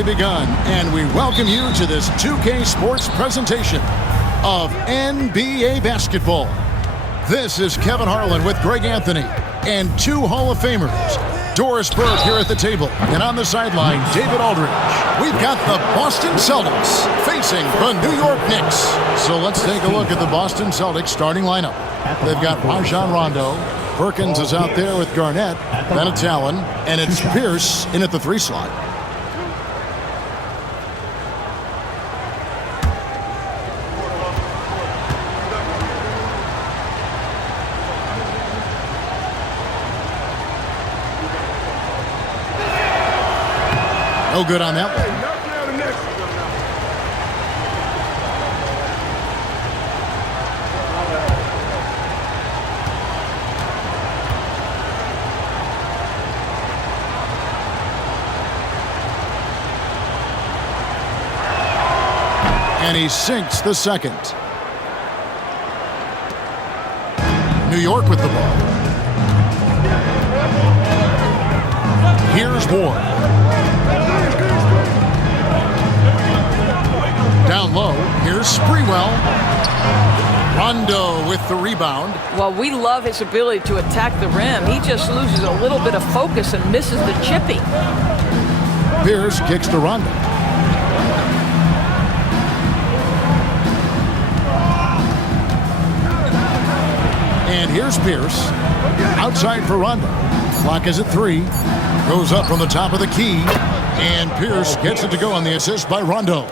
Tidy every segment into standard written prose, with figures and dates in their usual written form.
officially begun, and we welcome you to this 2K Sports presentation of NBA basketball. This is Kevin Harlan with Greg Anthony and two Hall of Famers, Doris Burke here at the table, and on the sideline, David Aldridge. We've got the Boston Celtics facing the New York Knicks. So let's take a look at the Boston Celtics starting lineup. They've got Rajon Rondo. Perkins is out there with Garnett. Then it's Allen, and it's Pierce in at the 3 slot. No good on that one. And he sinks the second. New York with the ball. Here's Ward. Down low, here's Sprewell. Rondo with the rebound. Well, we love his ability to attack the rim. He just loses a little bit of focus and misses the chippy. Pierce kicks to Rondo. And here's Pierce. Outside for Rondo. Clock is at 3. Goes up from the top of the key. And Pierce gets it to go on the assist by Rondo.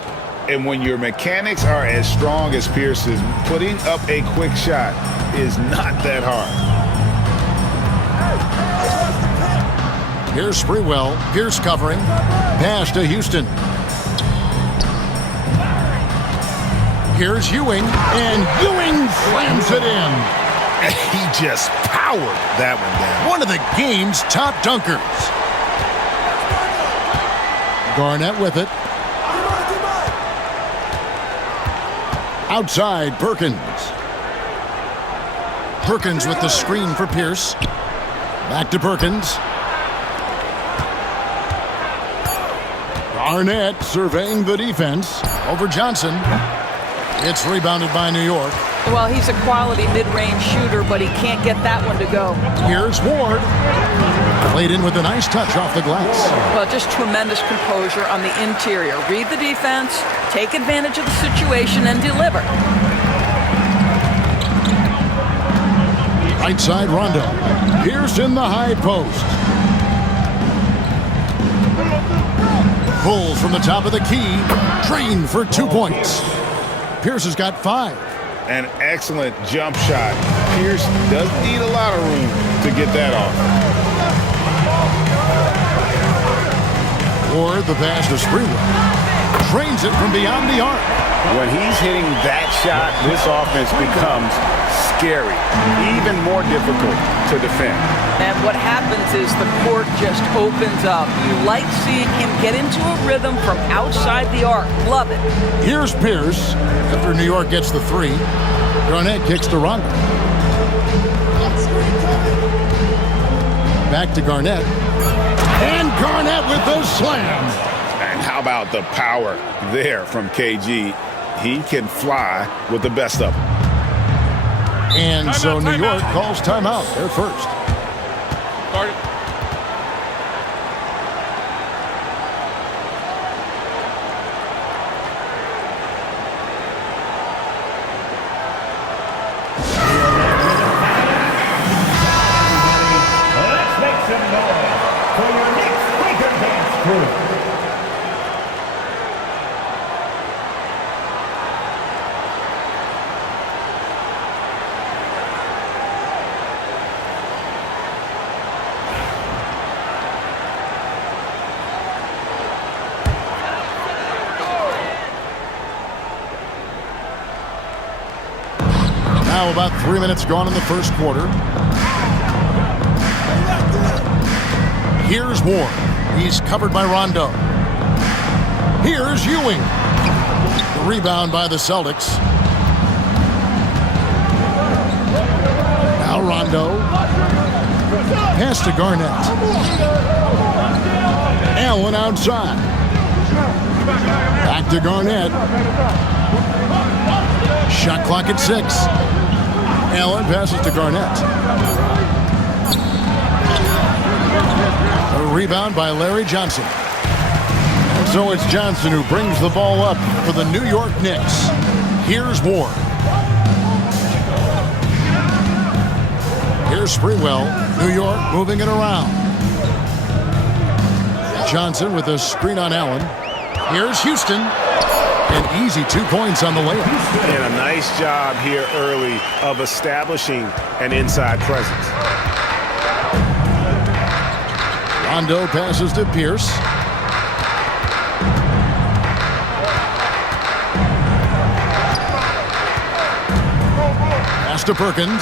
And when your mechanics are as strong as Pierce's, putting up a quick shot is not that hard. Here's Sprewell. Pierce covering. Pass to Houston. Here's Ewing. And Ewing slams it in. He just powered that one down. One of the game's top dunkers. Garnett with it. Outside, Perkins. Perkins with the screen for Pierce. Back to Perkins. Garnett surveying the defense. Over Johnson. It's rebounded by New York. Well, he's a quality mid-range shooter, but he can't get that one to go. Here's Ward. Played in with a nice touch off the glass. Well, just tremendous composure on the interior. Read the defense, take advantage of the situation, and deliver. Right side, Rondo. Pierce in the high post. Pulls from the top of the key. Trained for 2 points. Pierce has got 5. An excellent jump shot. Pierce doesn't need a lot of room to get that off. Ward, the pass to Sprewell. Trains it from beyond the arc. When he's hitting that shot, this offense becomes scary, even more difficult to defend. And what happens is the court just opens up. You like seeing him get into a rhythm from outside the arc. Love it. Here's Pierce. After New York gets the 3, Garnett kicks to Rondo. Back to Garnett. And Garnett with the slam. And how about the power there from KG? He can fly with the best of them. And so New York calls timeout. They're first. Start it. Let's make some noise for your next Quaker Dance crew. Now about 3 minutes gone in the first quarter. Here's Ward. He's covered by Rondo. Here's Ewing. The rebound by the Celtics. Now Rondo. Pass to Garnett. Allen outside. Back to Garnett. Shot clock at 6. Allen passes to Garnett. A rebound by Larry Johnson. And so it's Johnson who brings the ball up for the New York Knicks. Here's Ward. Here's Sprewell. New York moving it around. Johnson with a screen on Allen. Here's Houston. An easy 2 points on the layup. And a nice job here early of establishing an inside presence. Rondo passes to Pierce. Pass to Perkins.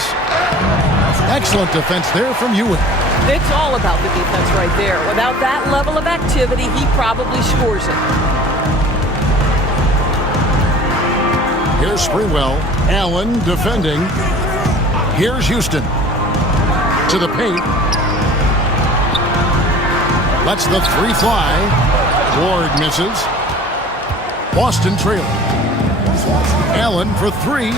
Excellent defense there from Ewing. It's all about the defense right there. Without that level of activity, he probably scores it. Here's Sprewell. Allen defending. Here's Houston. To the paint. Lets the 3 fly. Ward misses. Boston trailing. Allen for 3.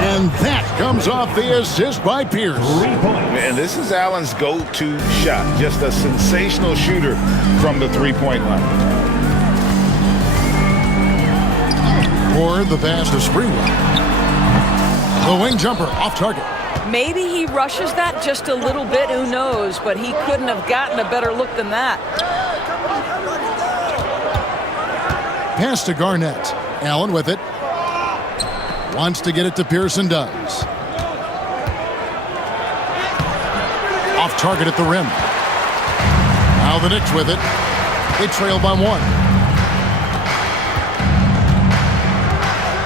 And that comes off the assist by Pierce. And this is Allen's go-to shot. Just a sensational shooter from the three-point line. Ward the pass to Sprewell. The wing jumper off target. Maybe he rushes that just a little bit, who knows, but he couldn't have gotten a better look than that. Pass to Garnett. Allen with it. Wants to get it to Pierce and does. Off target at the rim. Now the Knicks with it. They trail by 1.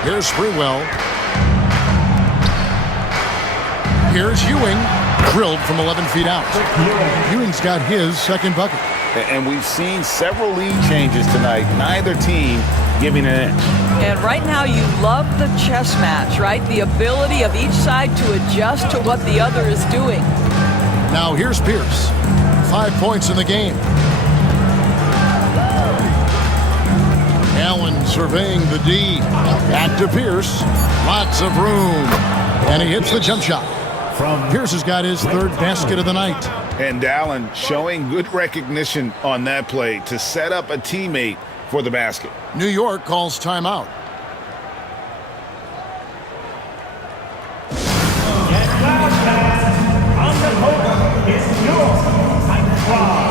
Here's Sprewell. Here's Ewing. Drilled from 11 feet out. Ewing's got his second bucket. And we've seen several lead changes tonight. Neither team giving an inch. And right now you love the chess match, right? The ability of each side to adjust to what the other is doing. Now here's Pierce. 5 points in the game. Allen surveying the D. Back to Pierce. Lots of room. And he hits the jump shot. Pierce has got his 3rd basket of the night. And Allen showing good recognition on that play to set up a teammate for the basket. New York calls timeout. And last man on the court is your height squad.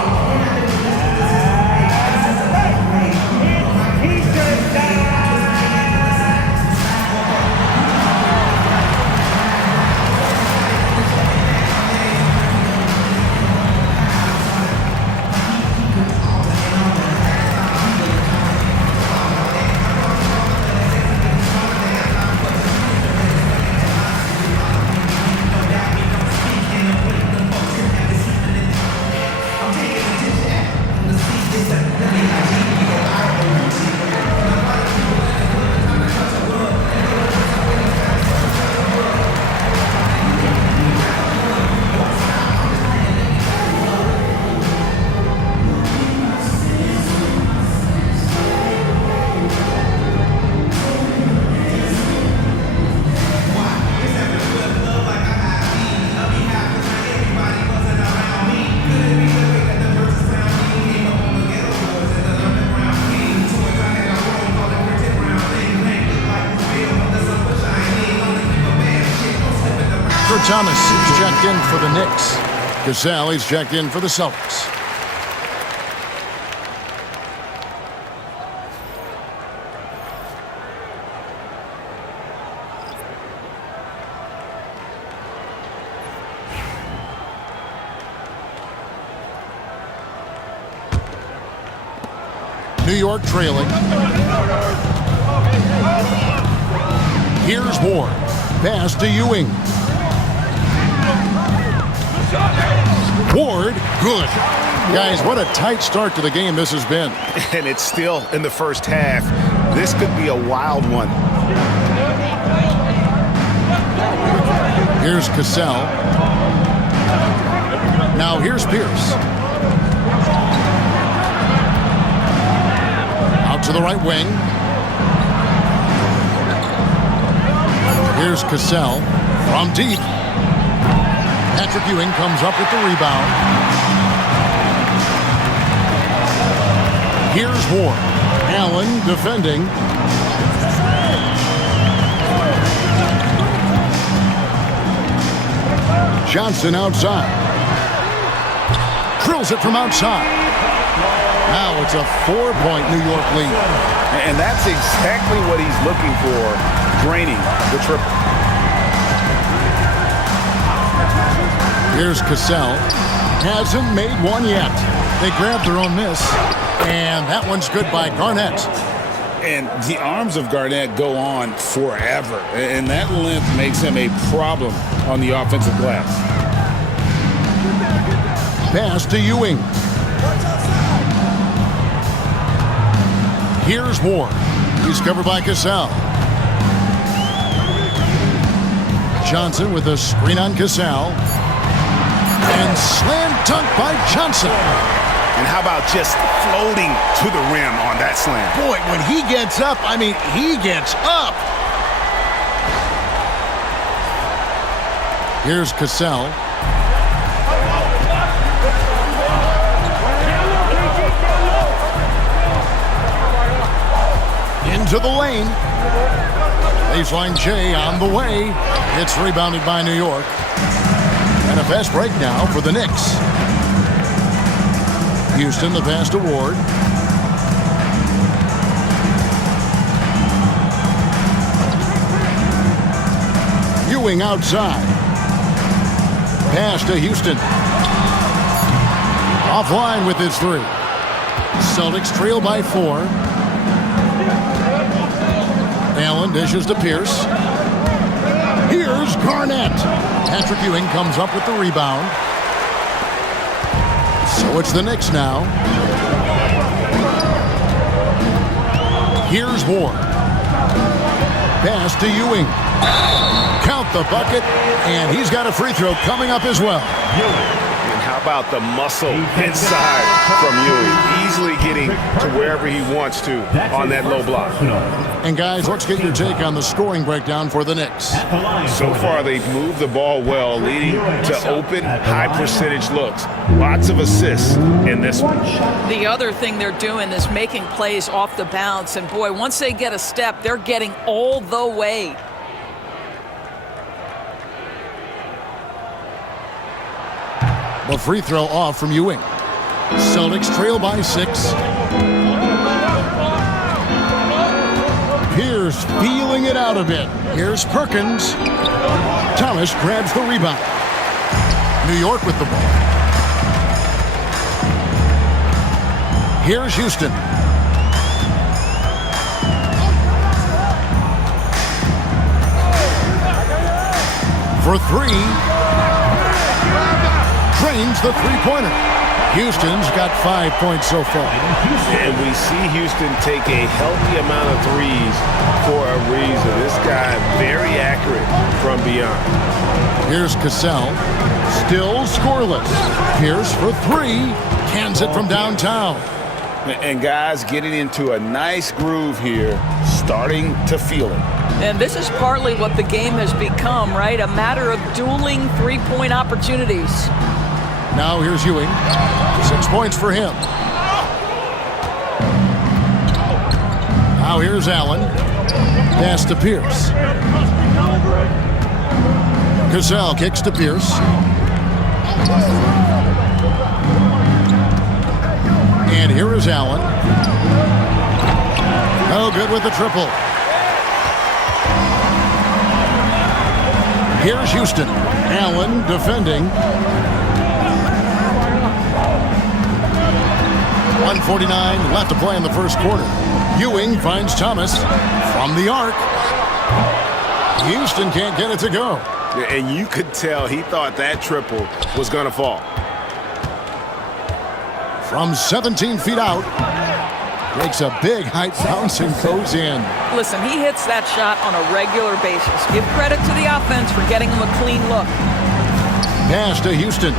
Thomas is checked in for the Knicks. Gazelle is checked in for the Celtics. New York trailing. Here's Ward. Pass to Ewing. Ward, good. Guys, what a tight start to the game this has been. And it's still in the first half. This could be a wild one. Here's Cassell. Now here's Pierce. Out to the right wing. Here's Cassell from deep. Patrick Ewing comes up with the rebound. Here's Ward. Allen defending. Johnson outside. Drills it from outside. Now it's a 4-point New York lead. And that's exactly what he's looking for, draining the triple. Here's Cassell. Hasn't made one yet. They grabbed their own miss. And that one's good by Garnett. And the arms of Garnett go on forever. And that length makes him a problem on the offensive glass. Pass to Ewing. Here's Ward. He's covered by Cassell. Johnson with a screen on Cassell. And slam dunk by Johnson. And how about just floating to the rim on that slam? Boy, when he gets up, I mean, he gets up. Here's Cassell. Into the lane. Baseline J on the way. It's rebounded by New York. And a fast break now for the Knicks. Houston, the pass to Ward. Ewing outside. Pass to Houston. Offline with his three. Celtics trail by 4. Allen dishes to Pierce. Here's Garnett. Patrick Ewing comes up with the rebound. So it's the Knicks now. Here's Ward. Pass to Ewing. Count the bucket, and he's got a free throw coming up as well. And how about the muscle inside from Ewing? Easily getting to wherever he wants to on that low block. And guys, let's get your take on the scoring breakdown for the Knicks. So far, they've moved the ball well, leading to open, high-percentage looks. Lots of assists in this one. The other thing they're doing is making plays off the bounce. And boy, once they get a step, they're getting all the way. The free throw off from Ewing. Celtics trail by 6. Pierce feeling it out a bit. Here's Perkins. Thomas grabs the rebound. New York with the ball. Here's Houston. For 3. Drains the three-pointer. Houston's got 5 points so far. And we see Houston take a healthy amount of threes for a reason. This guy very accurate from beyond. Here's Cassell. Still scoreless. Pierce for 3. Cans it from downtown. And guys getting into a nice groove here, starting to feel it. And this is partly what the game has become, right? A matter of dueling three-point opportunities. Now here's Ewing. 6 points for him. Now here's Allen. Pass to Pierce. Cassell kicks to Pierce. And here is Allen. No good with the triple. Here's Houston. Allen defending. 1:49 left to play in the first quarter. Ewing finds Thomas from the arc. Houston can't get it to go. And you could tell he thought that triple was going to fall. From 17 feet out, makes a big height bounce and goes in. Listen, he hits that shot on a regular basis. Give credit to the offense for getting him a clean look. Pass to Houston.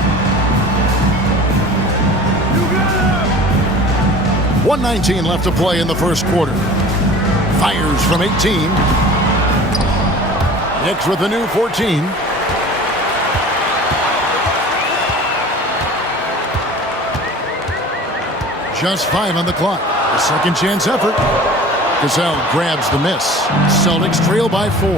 1:19 left to play in the first quarter. Fires from 18. Knicks with a new 14. Just 5 on the clock. A second chance effort. Gazelle grabs the miss. Celtics trail by 4.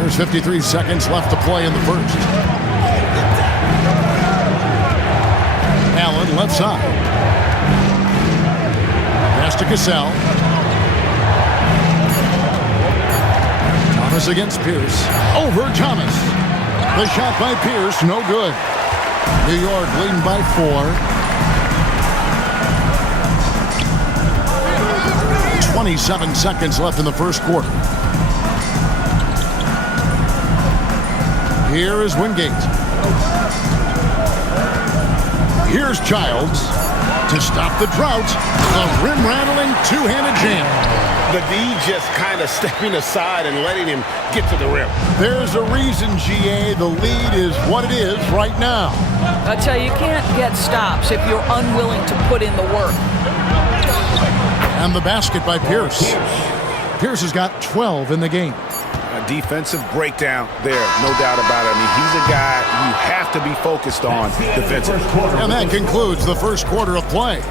There's 53 seconds left to play in the first. Allen left side. Pass to Cassell. Thomas against Pierce. Over Thomas. The shot by Pierce, no good. New York leading by 4. 27 seconds left in the first quarter. Here is Wingate. Here's Childs to stop the drought. A rim-rattling two-handed jam. The D just kind of stepping aside and letting him get to the rim. There's a reason, GA. The lead is what it is right now. I tell you, you can't get stops if you're unwilling to put in the work. And the basket by Pierce. Pierce has got 12 in the game. A defensive breakdown there, no doubt about it. I mean, he's a guy you have to be focused on defensively. And that concludes the first quarter of play.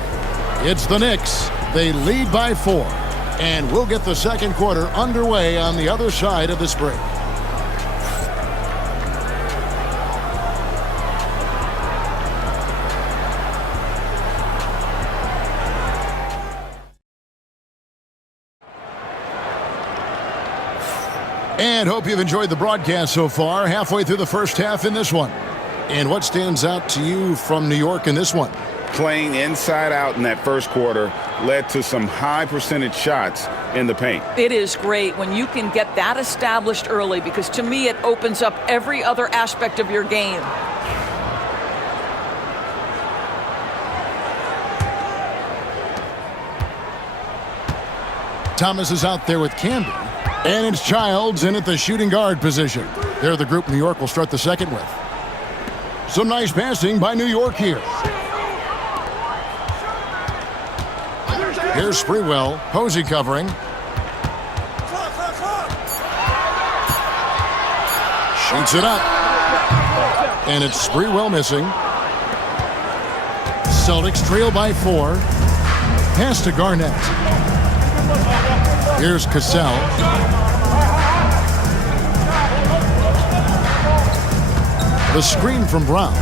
It's the Knicks. They lead by 4. And we'll get the second quarter underway on the other side of this break. And hope you've enjoyed the broadcast so far. Halfway through the first half in this one. And what stands out to you from New York in this one? Playing inside out in that first quarter led to some high percentage shots in the paint. It is great when you can get that established early, because to me it opens up every other aspect of your game. Thomas is out there with Camby. And it's Childs in at the shooting guard position. They're the group New York will start the second with. Some nice passing by New York here. Here's Sprewell. Posey covering. Shoots it up. And it's Sprewell missing. Celtics trail by 4. Pass to Garnett. Here's Cassell. The screen from Brown.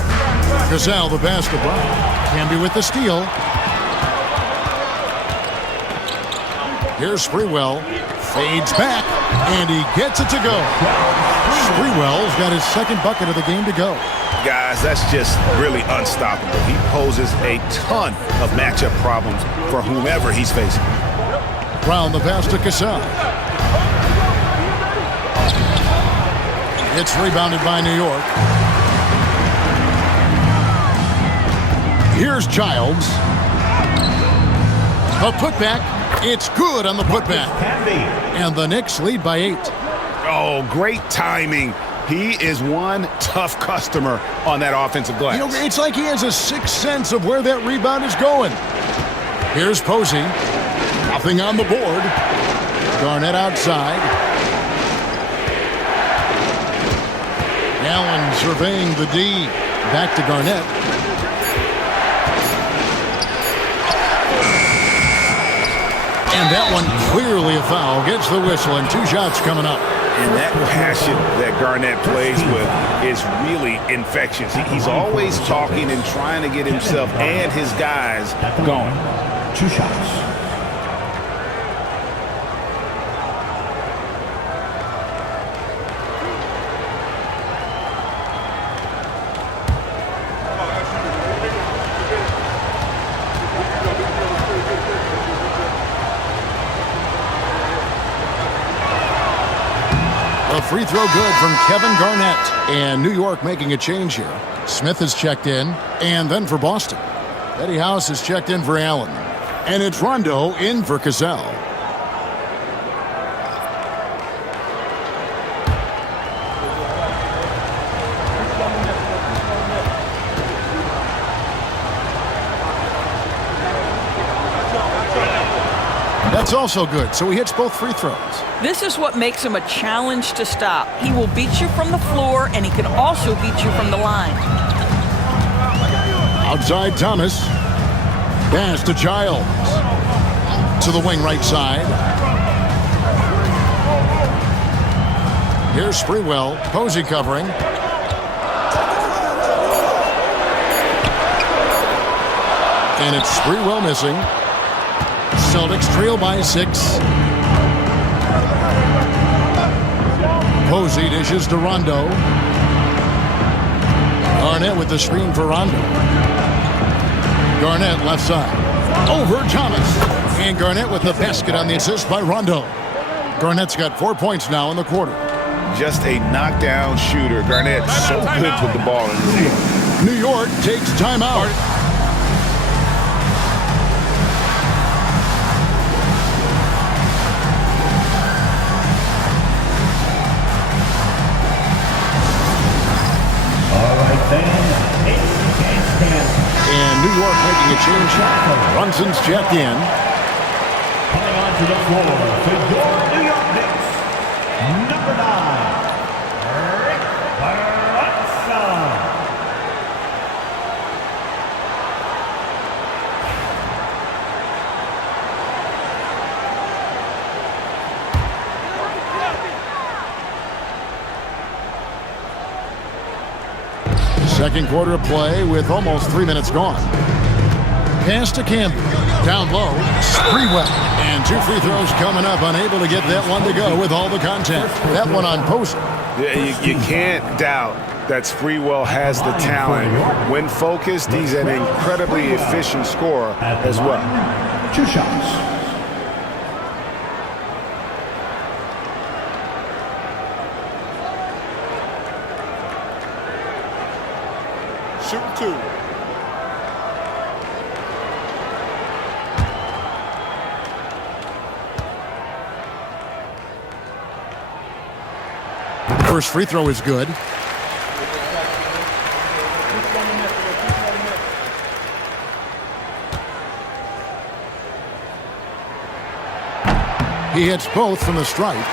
Cassell the pass to Brown. Camby with the steal. Here's Sprewell. Fades back. And he gets it to go. Sprewell's got his second bucket of the game to go. Guys, that's just really unstoppable. He poses a ton of matchup problems for whomever he's facing. Brown the pass to Cassell. It's rebounded by New York. Here's Childs. A putback. It's good on the putback. And the Knicks lead by 8. Oh, great timing. He is one tough customer on that offensive glass. You know, it's like he has a sixth sense of where that rebound is going. Here's Posey. Nothing on the board. Garnett outside. Allen surveying the D. Back to Garnett. And that one clearly a foul. Gets the whistle and 2 shots coming up. And that passion that Garnett plays with is really infectious. He's always talking and trying to get himself and his guys going. 2 shots. A free throw good from Kevin Garnett. And New York making a change here. Smith has checked in. And then for Boston, Eddie House has checked in for Allen. And it's Rondo in for Cassell. That's also good, so he hits both free throws. This is what makes him a challenge to stop. He will beat you from the floor, and he can also beat you from the line. Outside Thomas. Pass to Giles. To the wing right side. Here's Sprewell. Posey covering. And it's Sprewell missing. Celtics trail by 6. Posey dishes to Rondo. Garnett with the screen for Rondo. Garnett left side. Over Thomas. And Garnett with the basket on the assist by Rondo. Garnett's got 4 points now in the quarter. Just a knockdown shooter. Garnett so good with the ball in his hand. New York takes timeout. And New York making a change. Brunson's checked in. Coming onto the floor for your New York Knicks, number 9, Rick Brunson. Second quarter of play with almost 3 minutes gone. Pass to Campbell. Down low. Sprewell. And 2 free throws coming up. Unable to get that one to go with all the contact. That one on post. Yeah, you can't doubt that Sprewell has the talent. When focused, he's an incredibly efficient scorer as well. 2 shots. Shoot 2. First free throw is good. He hits both from the stripe.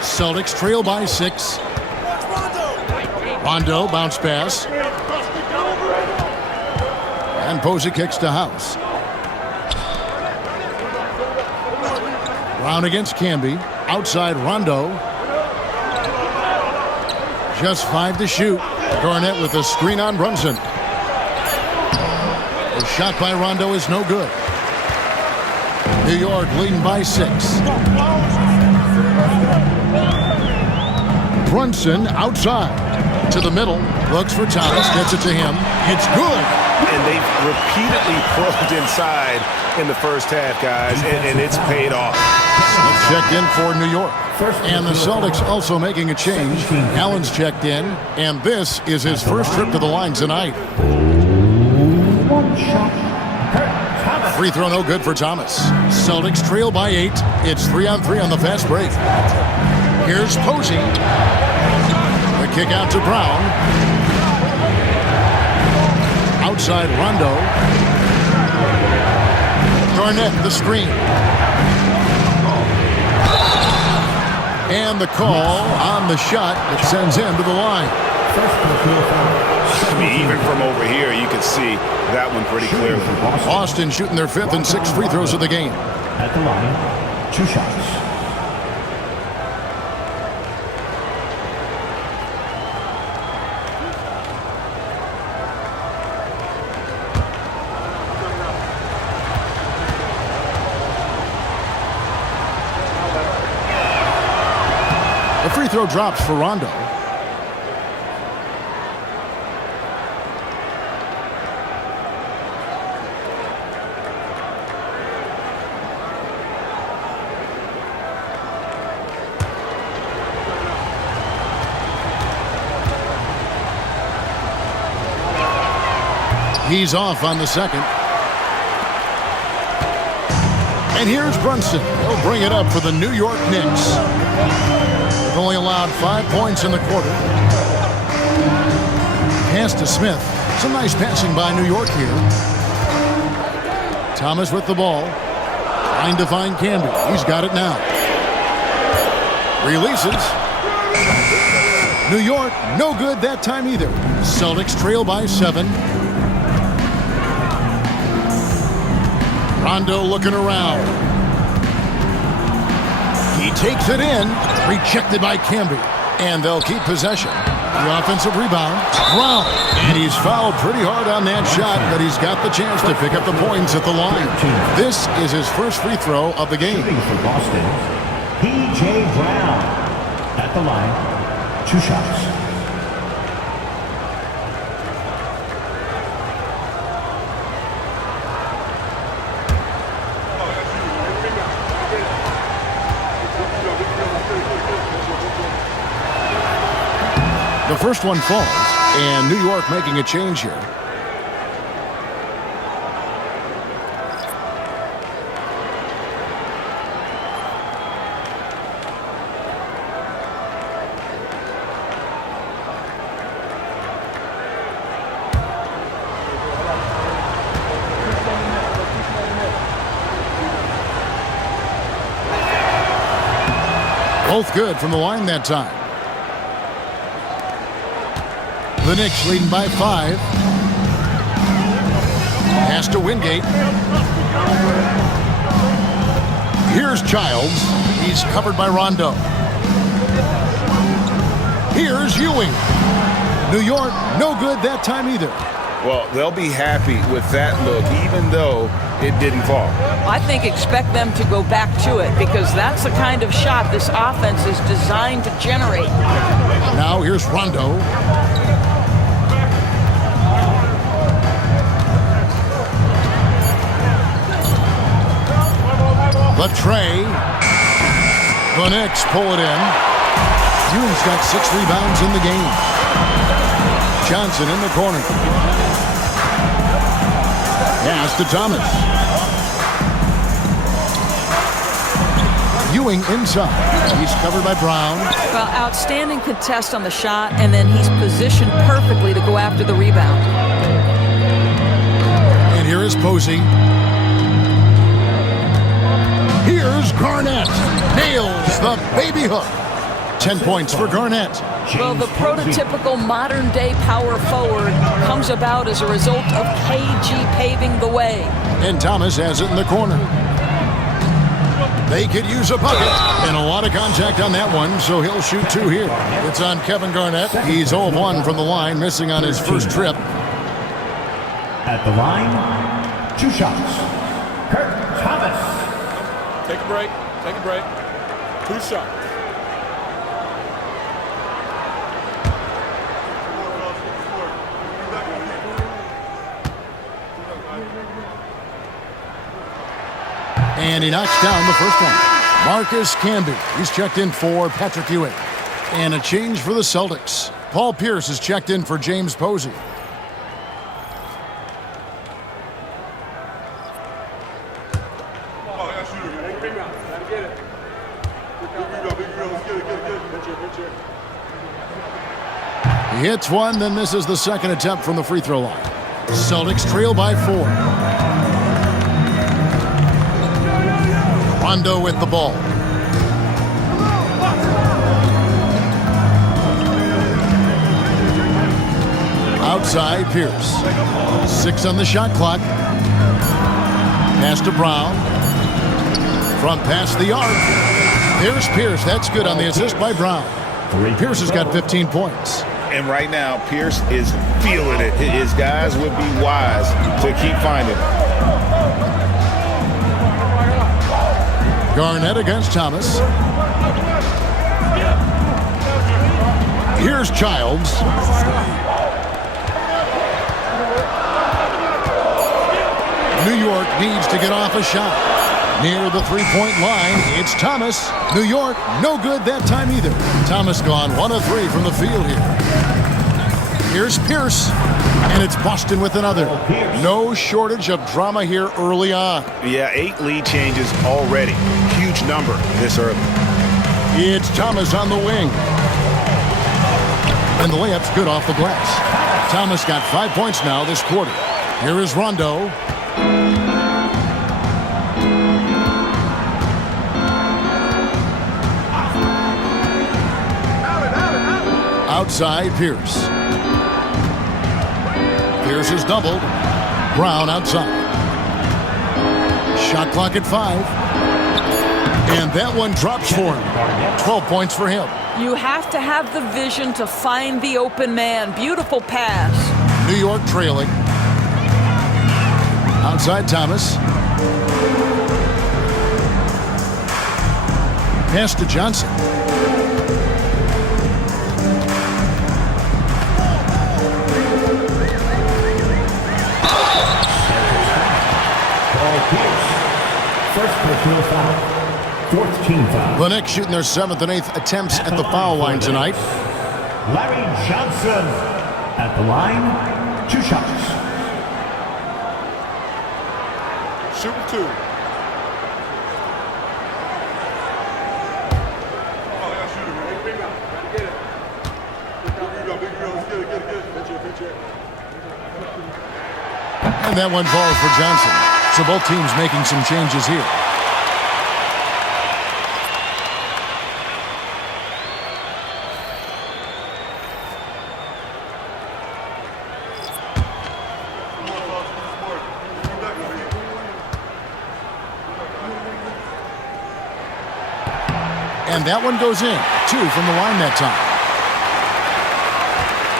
Celtics trail by 6. Rondo bounce pass. And Posey kicks to House. Brown against Camby. Outside Rondo. Just 5 to shoot. Garnett with the screen on Brunson. The shot by Rondo is no good. New York leading by 6. Brunson outside. To the middle. Looks for Thomas. Gets it to him. It's good. And they've repeatedly probed inside in the first half, guys, and it's paid off. Let's check in for New York. And the Celtics also making a change. Allen's checked in, and this is his first trip to the line tonight. Free throw no good for Thomas. Celtics trail by 8. It's 3-on-3 on the fast break. Here's Posey. The kick out to Brown. Outside Rondo. Garnett the screen. And the call on the shot that sends him to the line. I mean, even from over here, you can see that one pretty clearly. Boston shooting their 5th and 6th free throws of the game. At the line, 2 shots. The free throw drops for Rondo. He's off on the second. And here's Brunson. He'll bring it up for the New York Knicks. They've only allowed 5 points in the quarter. Pass to Smith. Some nice passing by New York here. Thomas with the ball. Trying to find Camby. He's got it now. Releases. New York, no good that time either. Celtics trail by 7. Rondo looking around. He takes it in. Rejected by Camby. And they'll keep possession. The offensive rebound. Brown. And he's fouled pretty hard on that shot, but he's got the chance to pick up the points at the line. This is his first free throw of the game. For Boston, P.J. Brown at the line. 2 shots. The first one falls, and New York making a change here. Both good from the line that time. The Knicks leading by 5. Pass to Wingate. Here's Childs. He's covered by Rondo. Here's Ewing. New York, no good that time either. Well, they'll be happy with that look, even though it didn't fall. I think expect them to go back to it because that's the kind of shot this offense is designed to generate. Now here's Rondo. The tray. The Knicks pull it in. Ewing's got 6 rebounds in the game. Johnson in the corner. Pass to Thomas. Ewing inside. He's covered by Brown. Well, outstanding contest on the shot, and then he's positioned perfectly to go after the rebound. And here is Posey. Here's Garnett. Nails the baby hook. 10 points for Garnett. Well, the prototypical modern-day power forward comes about as a result of KG paving the way. And Thomas has it in the corner. They could use a bucket. And a lot of contact on that one, so he'll shoot 2 here. It's on Kevin Garnett. He's 0-1 from the line, missing on his first trip. At the line, 2 shots. Kurt Thomas. Take a break. Take a break. 2 shots. And he knocks down the first one. Marcus Camby. He's checked in for Patrick Ewing. And a change for the Celtics. Paul Pierce is checked in for James Posey. He hits one, then misses the second attempt from the free throw line. Celtics trail by 4. Rondo with the ball. Outside, Pierce. 6 on the shot clock. Pass to Brown. Front pass the arc. There's Pierce. That's good on the assist by Brown. Pierce has got 15 points. And right now, Pierce is feeling it. His guys would be wise to keep finding him. Garnett against Thomas. Here's Childs. New York needs to get off a shot. Near the three-point line, it's Thomas. New York, no good that time either. Thomas gone 1 of 3 from the field here. Here's Pierce, and it's Boston with another. No shortage of drama here early on. Yeah, 8 lead changes already. Huge number this early. It's Thomas on the wing. And the layup's good off the glass. Thomas got 5 points now this quarter. Here is Rondo. Outside, Pierce. Pierce is doubled. Brown outside. Shot clock at 5. And that one drops for him. 12 points for him. You have to have the vision to find the open man. Beautiful pass. New York trailing. Outside, Thomas. Pass to Johnson. First personal foul. Fourth team foul. The Knicks shooting their 7th and 8th attempts at the foul line tonight. Larry Johnson at the line. 2 shots. Shooting 2. And that one falls for Johnson. So both teams making some changes here. And that one goes in. 2 from the line that time.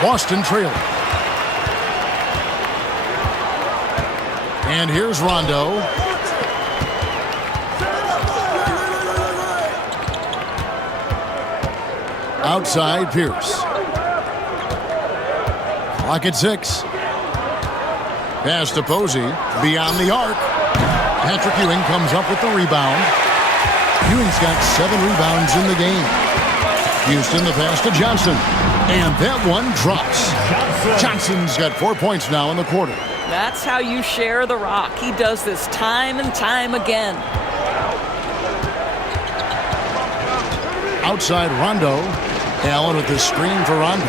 Boston trailing. And here's Rondo. Outside, Pierce. Clock at 6. Pass to Posey. Beyond the arc. Patrick Ewing comes up with the rebound. Ewing's got 7 rebounds in the game. Houston, the pass to Johnson. And that one drops. Johnson's got 4 points now in the quarter. That's how you share the rock. He does this time and time again. Outside, Rondo. Allen with the screen for Rondo.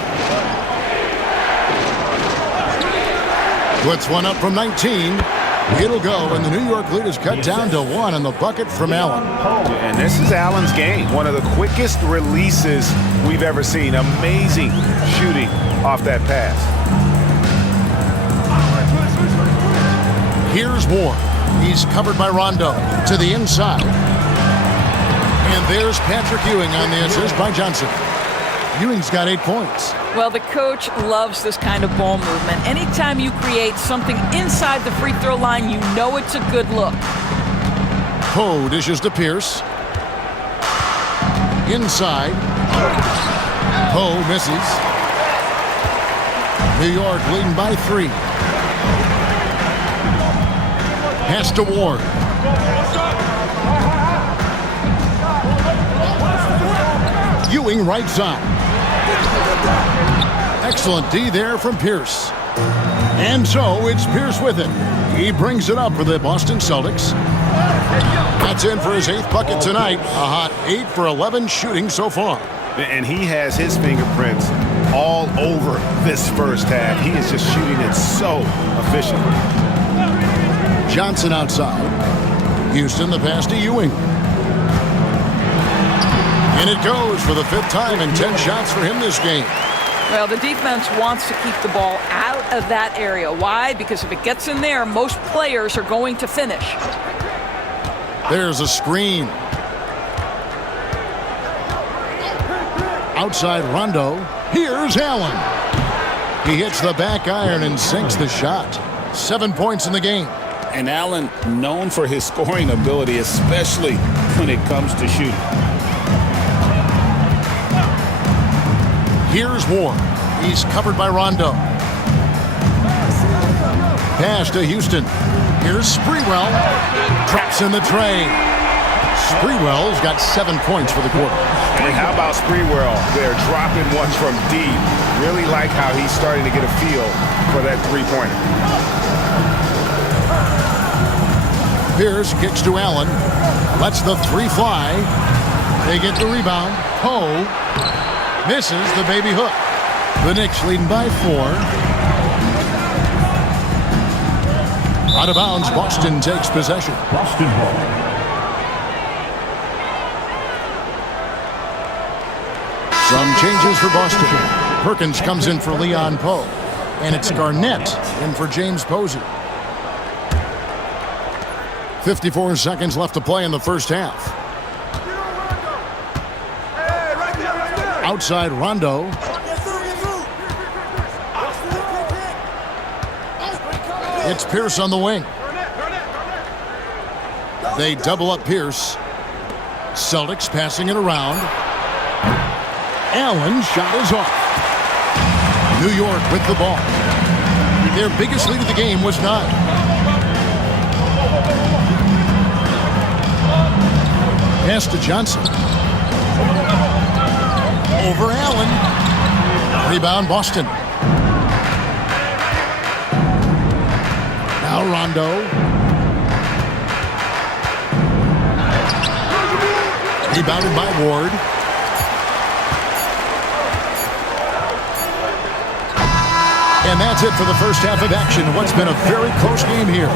Puts one up from 19. It'll go, and the New York lead is cut down to 1 on the bucket from Allen. And this is Allen's game. One of the quickest releases we've ever seen. Amazing shooting off that pass. Here's Ward. He's covered by Rondo to the inside. And there's Patrick Ewing on the assist by Johnson. Ewing's got 8 points. Well, the coach loves this kind of ball movement. Anytime you create something inside the free throw line, you know it's a good look. Poe dishes to Pierce. Inside. Poe misses. New York leading by 3. Pass to Ward. Ewing right side. Excellent D there from Pierce. And so it's Pierce with it. He brings it up for the Boston Celtics. That's in for his 8th bucket tonight. A hot 8 for 11 shooting so far. And he has his fingerprints all over this first half. He is just shooting it so efficiently. Johnson outside. Houston, the pass to Ewing. And it goes for the 5th time and 10 shots for him this game. Well, the defense wants to keep the ball out of that area. Why? Because if it gets in there, most players are going to finish. There's a screen. Outside Rondo. Here's Allen. He hits the back iron and sinks the shot. 7 points in the game. And Allen known for his scoring ability, especially when it comes to shooting. Here's Ward. He's covered by Rondo. Pass to Houston. Here's Sprewell. Traps in the tray. Sprewell's got 7 points for the quarter. And how about Sprewell? They're dropping one from deep. Really like how he's starting to get a feel for that three-pointer. Pierce kicks to Allen. Lets the 3 fly. They get the rebound. Poe misses the baby hook. The Knicks leading by 4. Out of bounds, Boston takes possession. Boston ball. Some changes for Boston. Perkins comes in for Leon Poe. And it's Garnett in for James Posey. 54 seconds left to play in the first half. Outside Rondo. It's Pierce on the wing. They double up Pierce. Celtics passing it around. Allen shot is off. New York with the ball. Their biggest lead of the game was 9. Pass to Johnson. Over Allen. Rebound Boston. Now Rondo. Rebounded by Ward. And that's it for the first half of action. What's been a very close game here.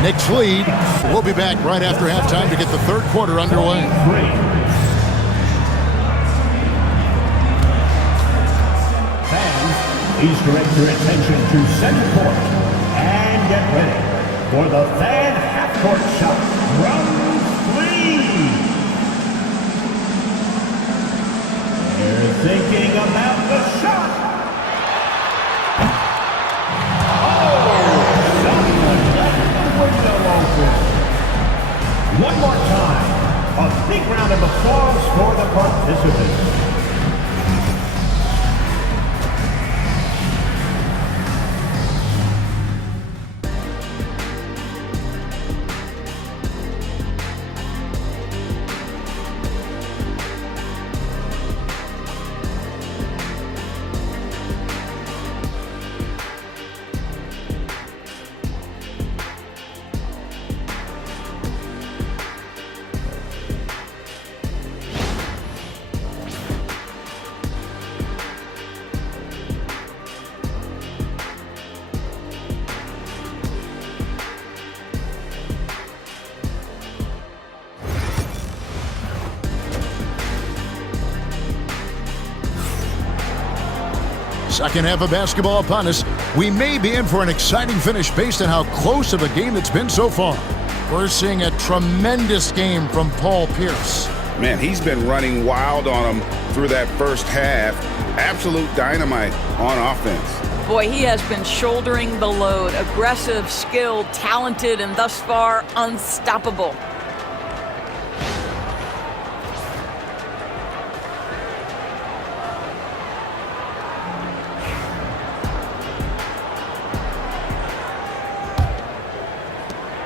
Knicks lead. We'll be back right after halftime to get the third quarter underway. Fans, please direct your attention to center court and get ready for the fan half-court shot. Run, please. They're thinking about the shot. One more time, a big round of applause for the participants. Second half of basketball upon us. We may be in for an exciting finish based on how close of a game it's been so far. We're seeing a tremendous game from Paul Pierce. Man, he's been running wild on them through that first half. Absolute dynamite on offense. Boy, he has been shouldering the load. Aggressive, skilled, talented, and thus far unstoppable.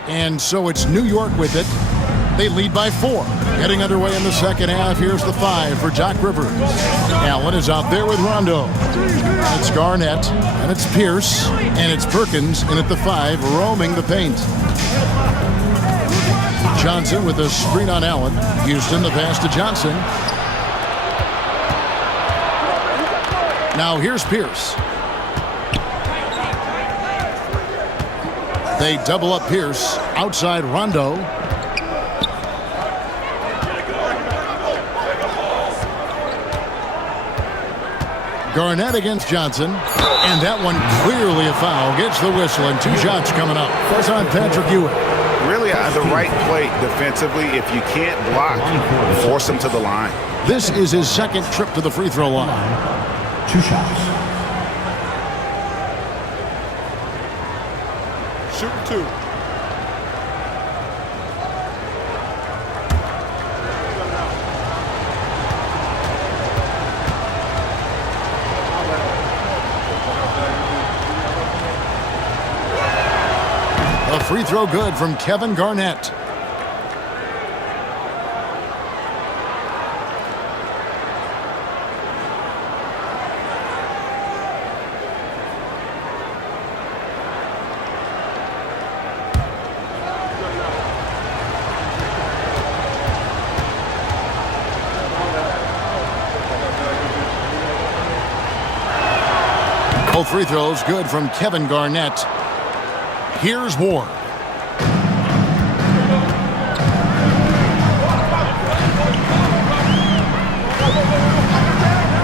And so it's New York with it. They lead by 4. Getting underway in the second half. Here's the 5 for Doc Rivers. Allen is out there with Rondo. It's Garnett, and it's Pierce, and it's Perkins in at the 5, roaming the paint. Johnson with a screen on Allen. Houston, the pass to Johnson. Now here's Pierce. They double up Pierce. Outside Rondo. Garnett against Johnson. And that one clearly a foul. Gets the whistle and 2 shots coming up. First on Patrick Ewing. Really the right play defensively. If you can't block, force him to the line. This is his second trip to the free throw line. 2 shots. Shooting 2. A free throw good from Kevin Garnett. Both free throws good from Kevin Garnett. Here's Ward.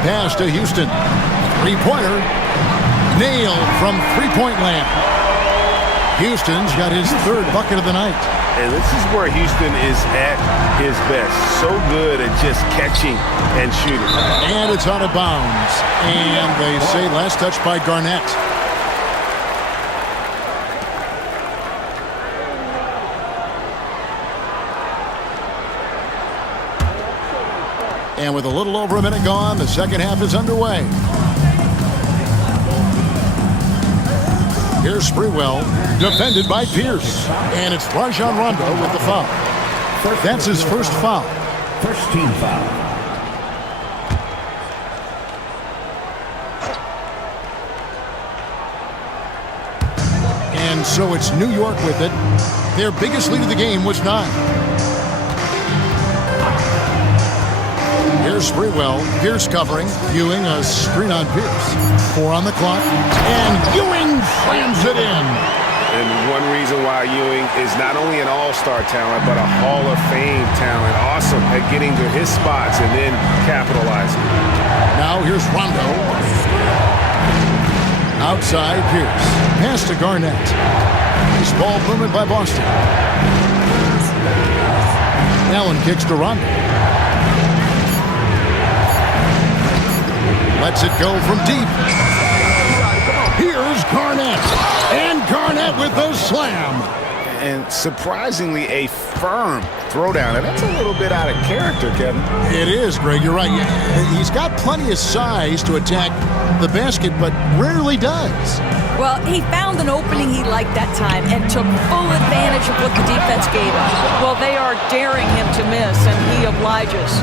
Pass to Houston. Three-pointer. Nailed from three-point land. Houston's got his third bucket of the night. And this is where Houston is at his best. So good at just catching and shooting. And it's out of bounds. And they say last touch by Garnett. And with a little over a minute gone, the second half is underway. Here's Sprewell, defended by Pierce. And it's Rajon Rondo with the foul. That's his first foul. First team foul. And so it's New York with it. Their biggest lead of the game was 9. Here's Sprewell. Pierce covering. Ewing a screen on Pierce. 4 on the clock. And Ewing slams it in. And one reason why Ewing is not only an all-star talent, but a Hall of Fame talent. Awesome at getting to his spots and then capitalizing. Now here's Rondo. Outside Pierce. Pass to Garnett. Nice ball movement by Boston. Allen kicks to Rondo. Lets it go from deep. Here's Garnett. And Garnett with the slam. And surprisingly, a firm throwdown. And that's a little bit out of character, Kevin. It is, Greg. You're right. He's got plenty of size to attack the basket, but rarely does. Well, he found an opening he liked that time and took full advantage of what the defense gave him. Well, they are daring him to miss, and he obliges.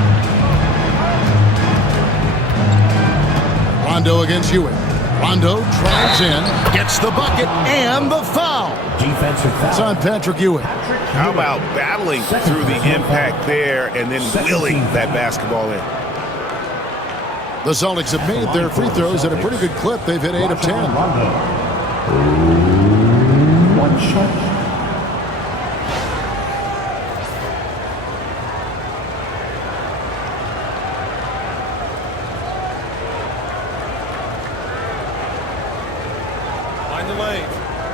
Rondo against Ewing. Rondo drives in, gets the bucket, and the foul. Defensive foul. It's on Patrick Ewing. How about battling through the impact there and then willing that basketball in? The Celtics have made their free throws at a pretty good clip. They've hit 8 of 10. One shot.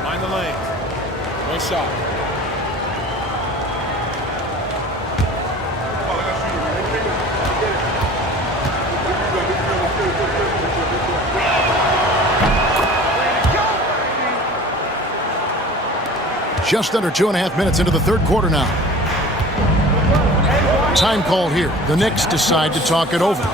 Mind the lane. One shot. Just under 2.5 minutes into the third quarter now. Time call here. The Knicks decide to talk it over.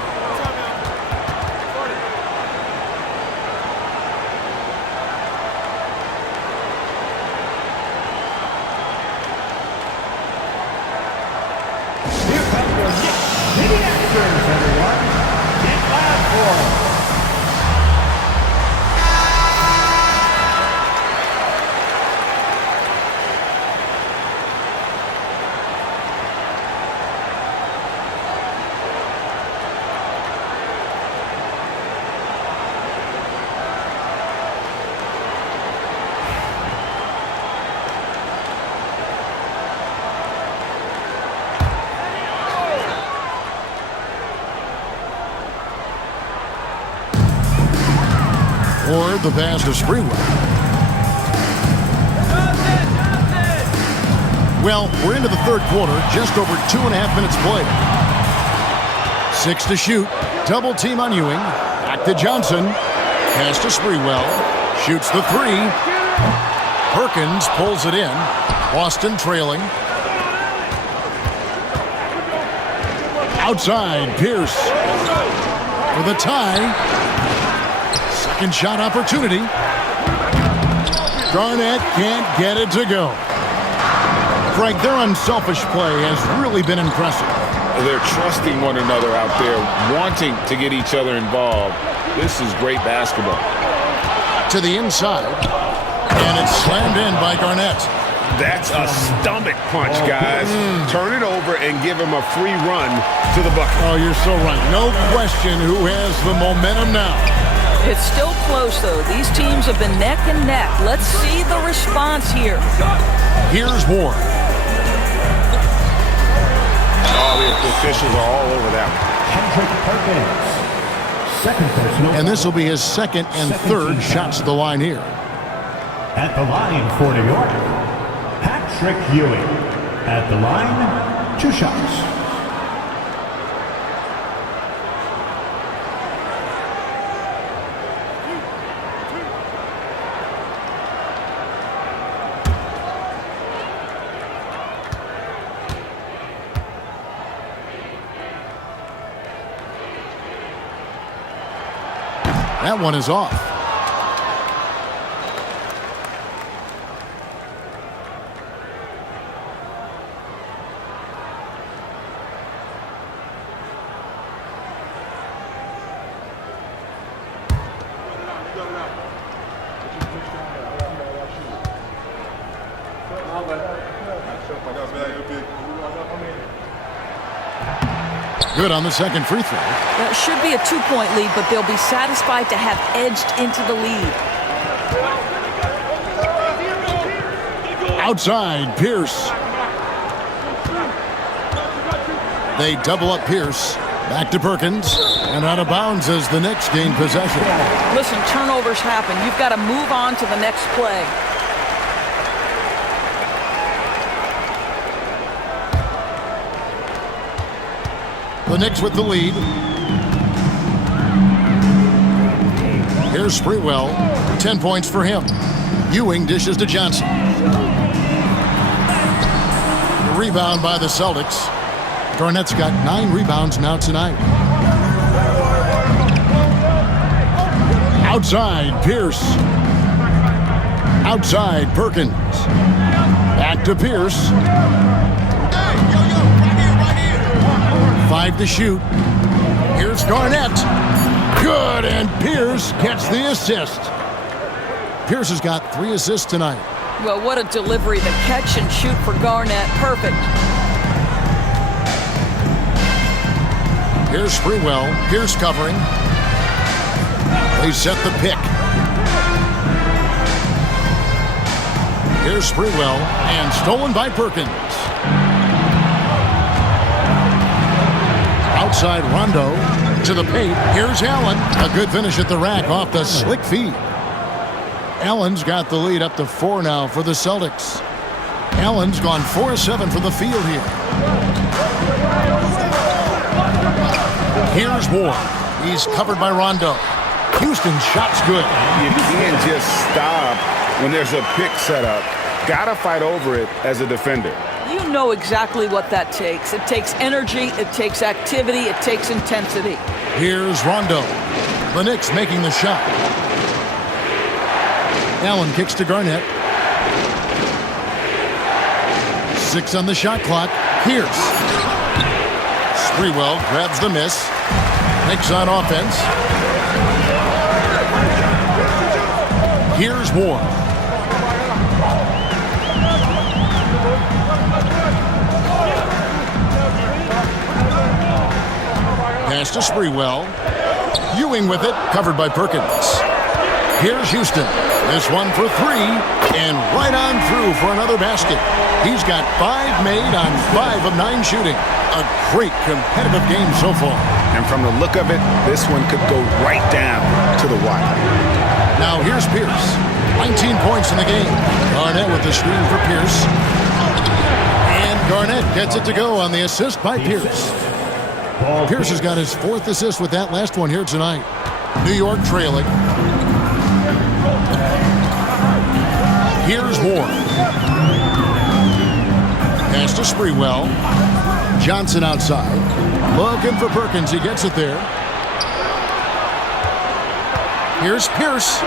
Or the pass to Sprewell. Well, we're into the third quarter, just over 2.5 minutes played. 6 to shoot. Double team on Ewing. Back to Johnson. Pass to Sprewell. Shoots the 3. Perkins pulls it in. Boston trailing. Outside, Pierce. For the tie. Second shot opportunity. Garnett can't get it to go. Frank, their unselfish play has really been impressive. They're trusting one another out there, wanting to get each other involved. This is great basketball. To the inside. And it's slammed in by Garnett. That's a stomach punch, guys. Turn it over and give him a free run to the bucket. Oh, you're so right. No question who has the momentum now. It's still close, though. These teams have been neck and neck. Let's see the response here. Here's Ward. Oh, the officials are all over that one. Kendrick Perkins. Second personal. And this will be his second and third shots at the line here. At the line for New York, Patrick Ewing. At the line, 2 shots. That one is off. Good on the second free throw. Now, it should be a 2-point lead, but they'll be satisfied to have edged into the lead. Outside, Pierce. They double up Pierce. Back to Perkins. And out of bounds as the Knicks gain possession. Listen, turnovers happen. You've got to move on to the next play. The Knicks with the lead. Here's Sprewell. 10 points for him. Ewing dishes to Johnson. Rebound by the Celtics. Garnett's got 9 rebounds now tonight. Outside, Pierce. Outside, Perkins. Back to Pierce. 5 to shoot. Here's Garnett. Good, and Pierce gets the assist. Pierce has got 3 assists tonight. Well, what a delivery. The catch and shoot for Garnett. Perfect. Here's Sprewell. Pierce covering. They set the pick. Here's Sprewell, and stolen by Perkins. Outside Rondo to the paint. Here's Allen. A good finish at the rack off the slick feed. Allen's got the lead up to 4 now for the Celtics. Allen's gone 4-7 from the field here. Here's Moore. He's covered by Rondo. Houston's shot's good. You can't just stop when there's a pick set up. Gotta fight over it as a defender. You know exactly what that takes. It takes energy, it takes activity, it takes intensity. Here's Rondo. The Knicks making the shot. Allen kicks to Garnett. 6 on the shot clock. Pierce. Sprewell grabs the miss. Knicks on offense. Here's Moore. Pass to Sprewell. Ewing with it, covered by Perkins. Here's Houston. This one for 3, and right on through for another basket. He's got 5 made on 5 of 9 shooting. A great competitive game so far. And from the look of it, this one could go right down to the wire. Now here's Pierce. 19 points in the game. Garnett with the screen for Pierce. And Garnett gets it to go on the assist by Pierce. Pierce has got his 4th assist with that last one here tonight. New York trailing. Here's Moore. Pass to Sprewell. Johnson outside. Looking for Perkins. He gets it there. Here's Pierce.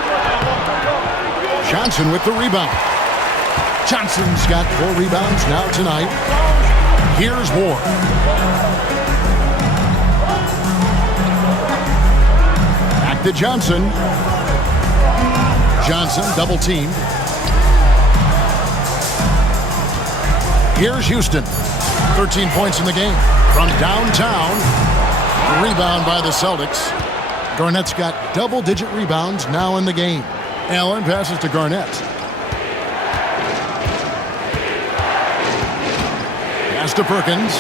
Johnson with the rebound. Johnson's got 4 rebounds now tonight. Here's Moore. Back to Johnson. Johnson double teamed. Here's Houston. 13 points in the game. From downtown. Rebound by the Celtics. Garnett's got double-digit rebounds now in the game. Allen passes to Garnett. Pass to Perkins.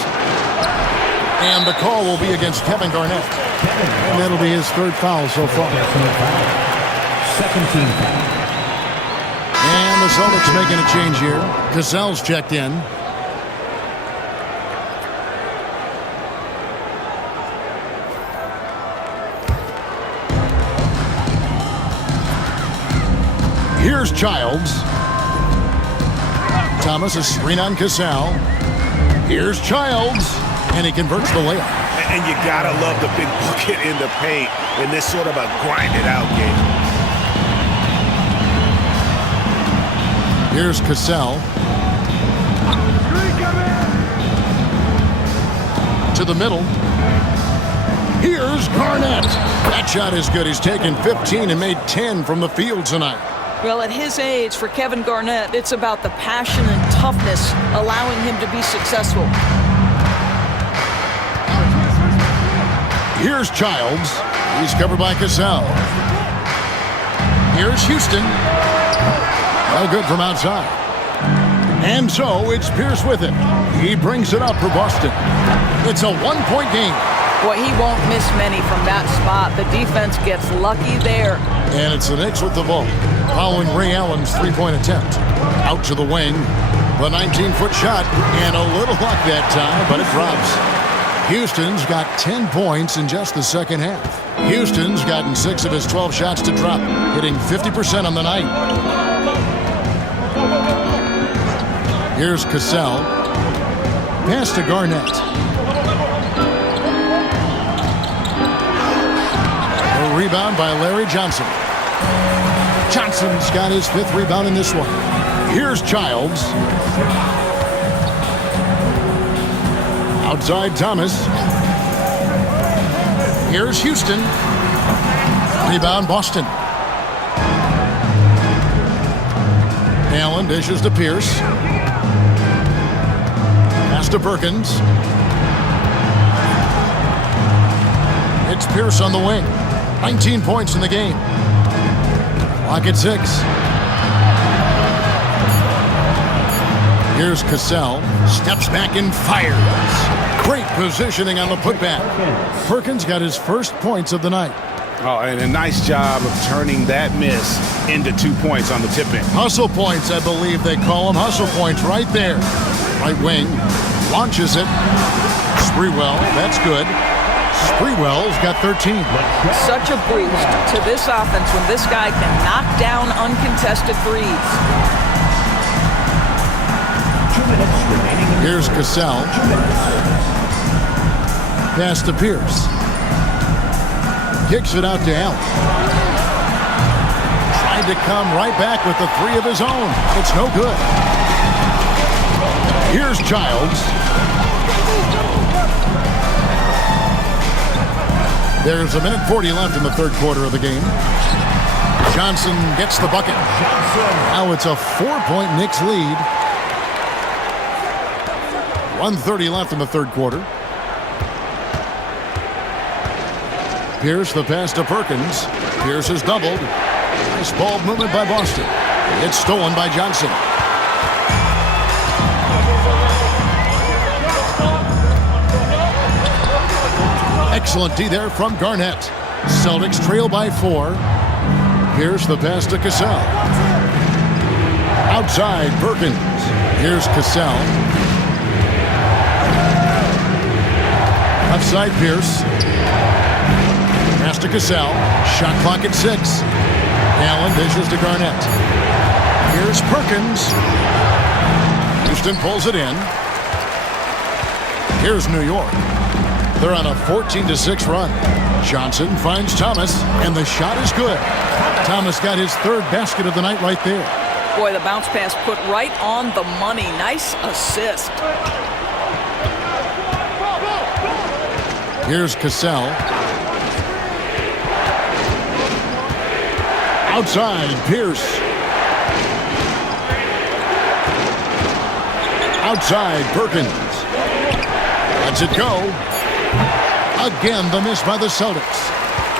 And the call will be against Kevin Garnett. And that'll be his third foul so far. Second team foul. And the Celtics making a change here. Cassell's checked in. Here's Childs. Thomas is screen on Cassell. Here's Childs. And he converts the layup. And you gotta love the big bucket in the paint in this sort of a grinded-out game. Here's Cassell. To the middle. Here's Garnett. That shot is good. He's taken 15 and made 10 from the field tonight. Well, at his age, for Kevin Garnett, it's about the passion and toughness allowing him to be successful. Here's Childs. He's covered by Cassell. Here's Houston. No good from outside. And so it's Pierce with it. He brings it up for Boston. It's a one-point game. Boy, he won't miss many from that spot. The defense gets lucky there. And it's the Knicks with the ball, following Ray Allen's three-point attempt. Out to the wing. The 19-foot shot, and a little luck that time, but it drops. Houston's got 10 points in just the second half. Houston's gotten 6 of his 12 shots to drop, hitting 50% on the night. Here's Cassell. Pass to Garnett. A rebound by Larry Johnson. Johnson's got his 5th rebound in this one. Here's Childs. Outside Thomas. Here's Houston. Rebound Boston. Allen dishes to Pierce. Pass to Perkins. It's Pierce on the wing. 19 points in the game. Clock at 6. Here's Cassell. Steps back and fires. Great positioning on the putback. Perkins got his first points of the night. Oh, and a nice job of turning that miss into 2 points on the tip-in. Hustle points, I believe they call them. Hustle points right there. Right wing. Launches it. Sprewell, that's good. Sprewell's got 13. Such a boost to this offense when this guy can knock down uncontested threes. 2 minutes remaining. Here's Cassell. Pass to Pierce. Kicks it out to Allen. Tried to come right back with the 3 of his own. It's no good. Here's Childs. There's a minute 40 left in the third quarter of the game. Johnson gets the bucket. Now it's a 4-point Knicks lead. 1:30 left in the third quarter. Pierce the pass to Perkins. Pierce is doubled. Nice ball movement by Boston. It's stolen by Johnson. Excellent D there from Garnett. Celtics trail by 4. Pierce the pass to Cassell. Outside Perkins. Here's Cassell. Outside Pierce. Pass to Cassell. Shot clock at 6. Allen dishes to Garnett. Here's Perkins. Houston pulls it in. Here's New York. They're on a 14-6 run. Johnson finds Thomas, and the shot is good. Thomas got his 3rd basket of the night right there. Boy, the bounce pass put right on the money. Nice assist. Here's Cassell. Outside, Pierce. Outside, Perkins. Lets it go. Again, the miss by the Celtics.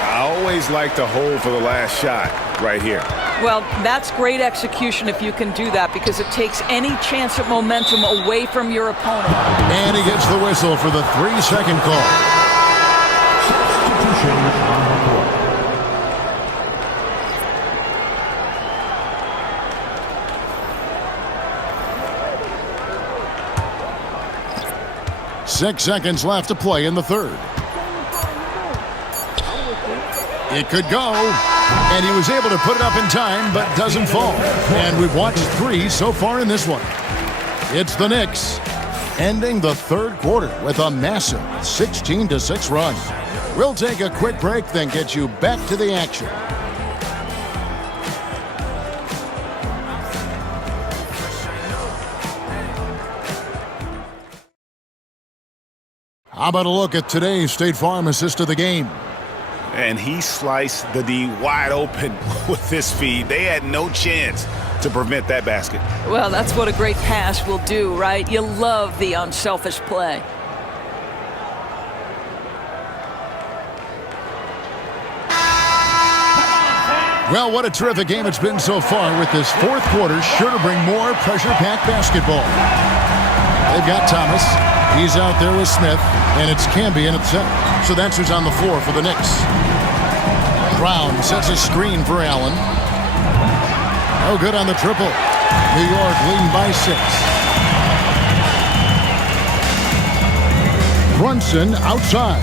I always like to hold for the last shot right here. Well, that's great execution if you can do that, because it takes any chance at momentum away from your opponent. And he gets the whistle for the 3-second call. Substitution on the court. Six seconds left to play in the third. It could go, and he was able to put it up in time, but doesn't fall. And we've watched 3 so far in this one. It's the Knicks ending the third quarter with a massive 16-6 run. We'll take a quick break, then get you back to the action. How about a look at today's State Farm assist of the game? And he sliced the D wide open with his feed. They had no chance to prevent that basket. Well, that's what a great pass will do, right? You love the unselfish play. Well, what a terrific game it's been so far, with this fourth quarter sure to bring more pressure-packed basketball. They've got Thomas. He's out there with Smith, and it's Camby in at center. So that's who's on the floor for the Knicks. Brown sets a screen for Allen. No good on the triple. New York leading by 6. Brunson outside.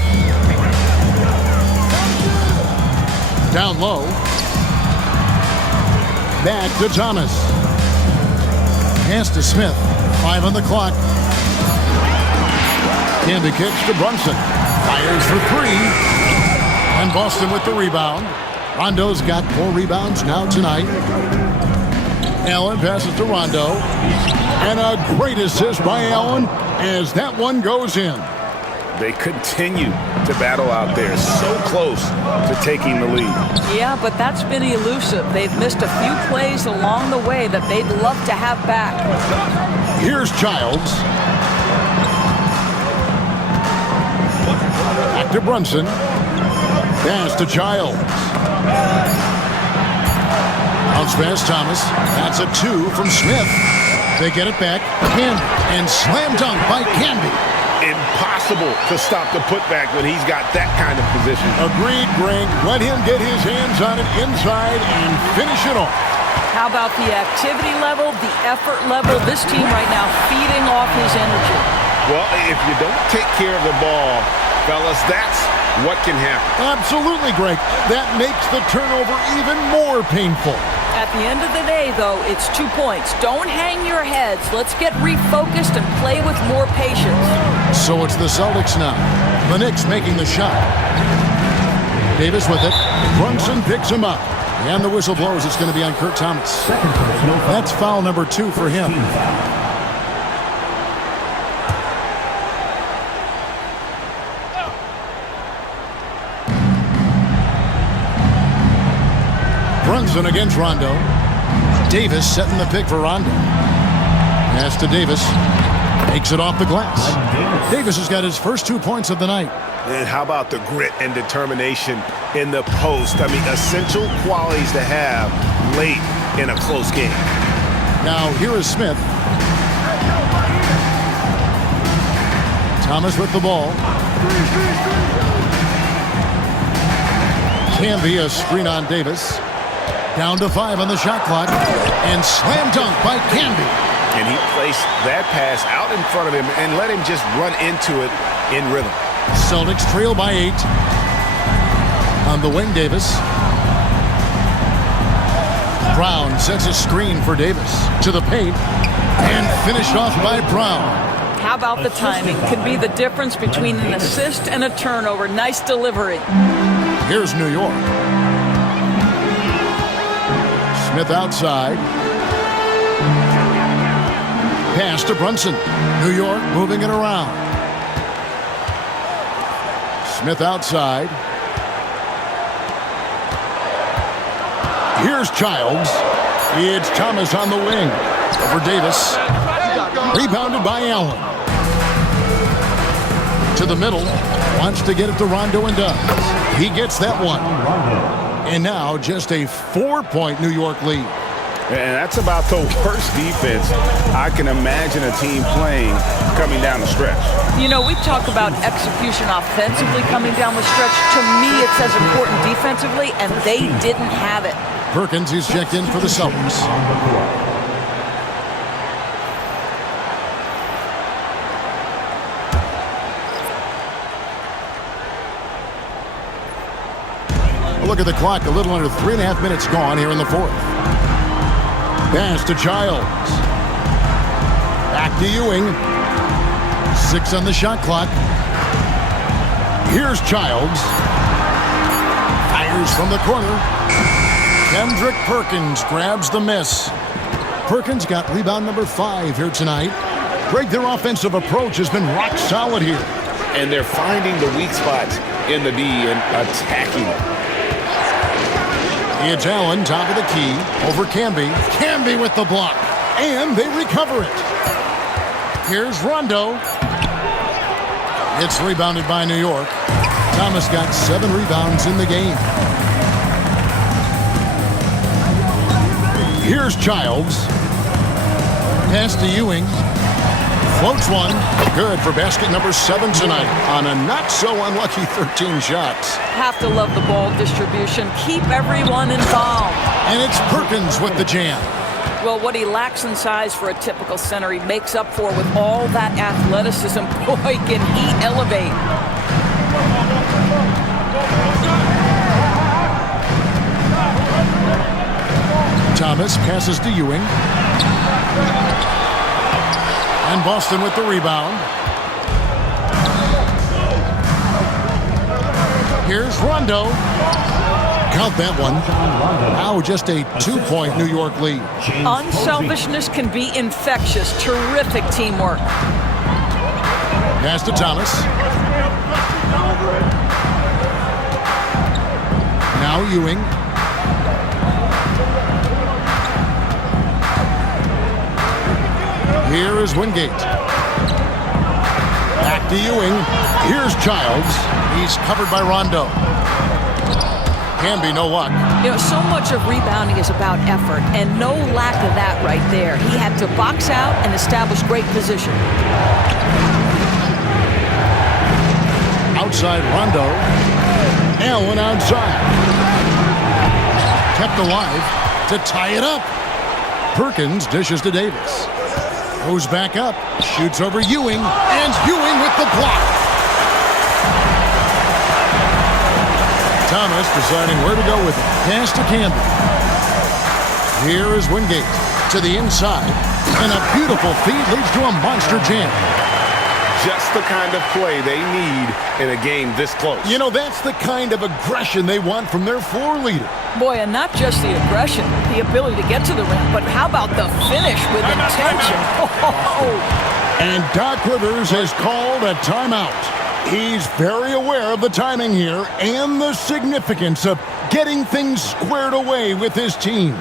Down low. Back to Thomas. Pass to Smith. 5 on the clock. Camby kicks to Brunson. Fires for 3. And Boston with the rebound. Rondo's got 4 rebounds now tonight. Allen passes to Rondo. And a great assist by Allen as that one goes in. They continue to battle out there, so close to taking the lead. Yeah, but that's been elusive. They've missed a few plays along the way that they'd love to have back. Here's Childs. Back to Brunson. Pass to Childs. Bounce pass Thomas. That's a 2 from Smith. They get it back. Camby. And slam dunk by Camby. Impossible to stop the putback when he's got that kind of position. Agreed, Greg. Let him get his hands on it inside and finish it off. How about the activity level, the effort level? This team right now feeding off his energy. Well, if you don't take care of the ball, fellas, that's what can happen. Absolutely, Greg. That makes the turnover even more painful. At the end of the day, though, it's 2 points. Don't hang your heads. Let's get refocused and play with more patience. So it's the Celtics now. The Knicks making the shot. Davis with it. Brunson picks him up. And the whistle blows. It's going to be on Kurt Thomas. That's foul number 2 for him. Brunson against Rondo. Davis setting the pick for Rondo. Pass to Davis. Makes it off the glass. Davis has got his first 2 points of the night. And how about the grit and determination in the post? I mean, essential qualities to have late in a close game. Now, here is Smith. Thomas with the ball. Camby, a screen on Davis. Down to 5 on the shot clock. And slam dunk by Camby. And he placed that pass out in front of him and let him just run into it in rhythm. Celtics trail by 8. On the wing, Davis. Brown sets a screen for Davis. To the paint. And finished off by Brown. How about the timing? Could be the difference between an assist and a turnover. Nice delivery. Here's New York. Smith outside. Pass to Brunson. New York moving it around. Smith outside. Here's Childs. It's Thomas on the wing. Over Davis. Rebounded by Allen. To the middle. Wants to get it to Rondo and does. He gets that one. And now just a 4-point New York lead. And that's about the worst defense I can imagine a team playing coming down the stretch. You know, we talk about execution offensively coming down the stretch. To me, it's as important defensively, and they didn't have it. Perkins is checked in for the Celtics. Look at the clock, a little under 3.5 minutes gone here in the fourth. Pass to Childs. Back to Ewing. 6 on the shot clock. Here's Childs. Fires from the corner. Kendrick Perkins grabs the miss. Perkins got rebound number 5 here tonight. Greg, their offensive approach has been rock solid here. And they're finding the weak spots in the D and attacking it. It's Allen, top of the key, over Camby. Camby with the block, and they recover it. Here's Rondo. It's rebounded by New York. Thomas got 7 rebounds in the game. Here's Childs. Pass to Ewing. Floats one. Good for basket number 7 tonight on a not-so-unlucky 13 shots. Have to love the ball distribution. Keep everyone involved. And it's Perkins with the jam. Well, what he lacks in size for a typical center, he makes up for with all that athleticism. Boy, can he elevate. Thomas passes to Ewing. And Boston with the rebound. Here's Rondo. Count that one. Now just a 2-point New York lead. Unselfishness can be infectious. Terrific teamwork. Pass to Thomas. Now Ewing. Here is Wingate. Back to Ewing. Here's Childs. He's covered by Rondo. Can be no luck. You know, so much of rebounding is about effort, and no lack of that right there. He had to box out and establish great position. Outside Rondo. Allen outside. Kept alive to tie it up. Perkins dishes to Davis. Goes back up, shoots over Ewing, and Ewing with the block. Thomas deciding where to go with it. Pass to Campbell. Here is Wingate to the inside, and a beautiful feed leads to a monster jam. Just the kind of play they need in a game this close. You know, that's the kind of aggression they want from their floor leader. Boy, and not just the aggression, the ability to get to the rim, but how about the finish with intention? And Doc Rivers has called a timeout. He's very aware of the timing here and the significance of getting things squared away with his team.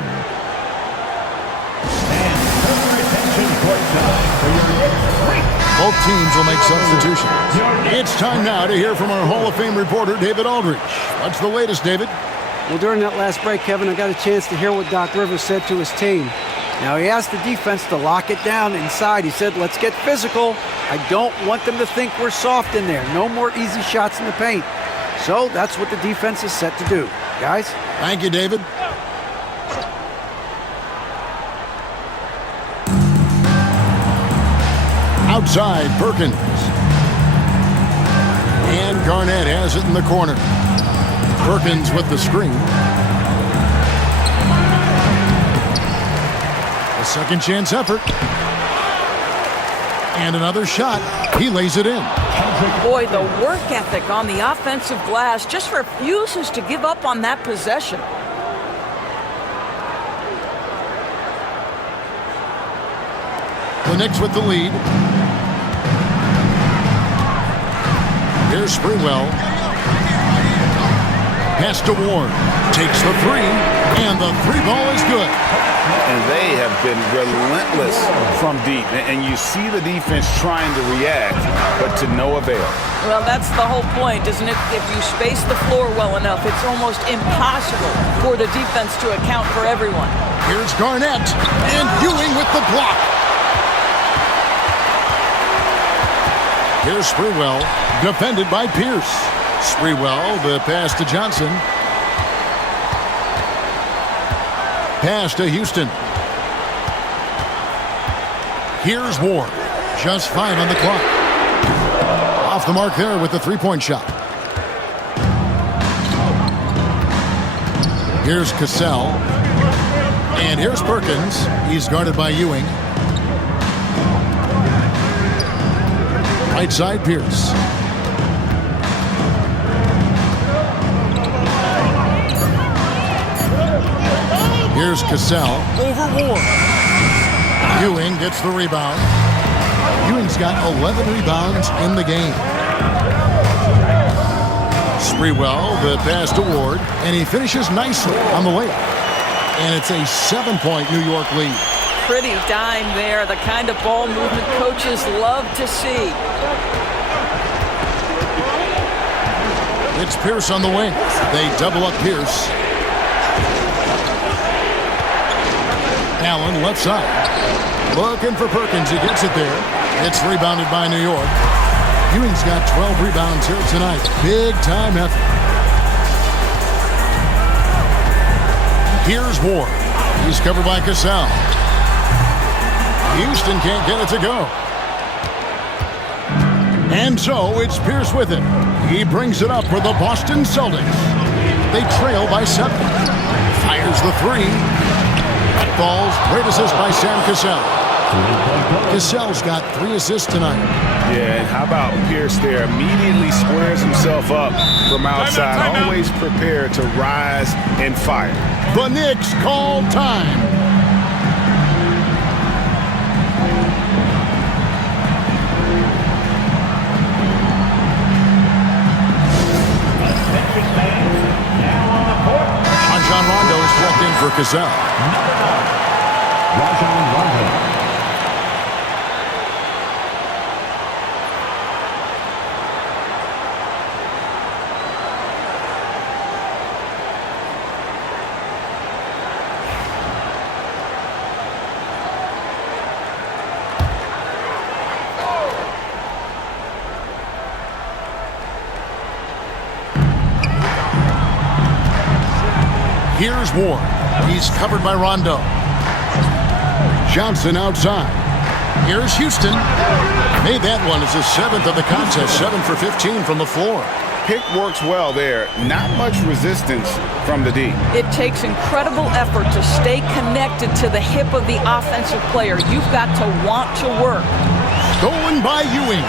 Both teams will make substitutions. It's time now to hear from our Hall of Fame reporter, David Aldridge. What's the latest, David? Well, during that last break, Kevin, I got a chance to hear what Doc Rivers said to his team. Now, he asked the defense to lock it down inside. He said, let's get physical. I don't want them to think we're soft in there. No more easy shots in the paint. So that's what the defense is set to do. Guys? Thank you, David. Outside, Perkins. And Garnett has it in the corner. Perkins with the screen. A second chance effort. And another shot. He lays it in. Boy, the work ethic on the offensive glass just refuses to give up on that possession. The Knicks with the lead. Here's Sprewell. Pass to Ward. Takes the three, and the three ball is good. And they have been relentless from deep. And you see the defense trying to react, but to no avail. Well, that's the whole point, isn't it? If you space the floor well enough, it's almost impossible for the defense to account for everyone. Here's Garnett, and Ewing with the block. Here's Sprewell, defended by Pierce. Sprewell, the pass to Johnson. Pass to Houston. Here's Ward. Just 5 on the clock. Off the mark there with the three-point shot. Here's Cassell. And here's Perkins. He's guarded by Ewing. Right side, Pierce. Here's Cassell over Ward. Ewing gets the rebound. Ewing's got 11 rebounds in the game. Sprewell, the pass to Ward, and he finishes nicely on the layup. And it's a 7-point New York lead. Pretty dime there, the kind of ball movement coaches love to see. It's Pierce on the wing. They double up Pierce. Allen left side. Looking for Perkins. He gets it there. It's rebounded by New York. Ewing's got 12 rebounds here tonight. Big time effort. Here's Ward. He's covered by Cassell. Houston can't get it to go. And so it's Pierce with it. He brings it up for the Boston Celtics. They trail by 7. Fires the three. That falls. Great assist by Sam Cassell. Cassell's got 3 assists tonight. Yeah, and how about Pierce there? Immediately squares himself up from outside. Time out. Always prepared to rise and fire. The Knicks call time. Rajon Rondo is checked in for Cassell. Rajon Rondo. Here's Ward. He's covered by Rondo. Johnson outside. Here's Houston. Made that one as his 7th of the contest. 7 for 15 from the floor. Pick works well there. Not much resistance from the D. It takes incredible effort to stay connected to the hip of the offensive player. You've got to want to work. Stolen by Ewing.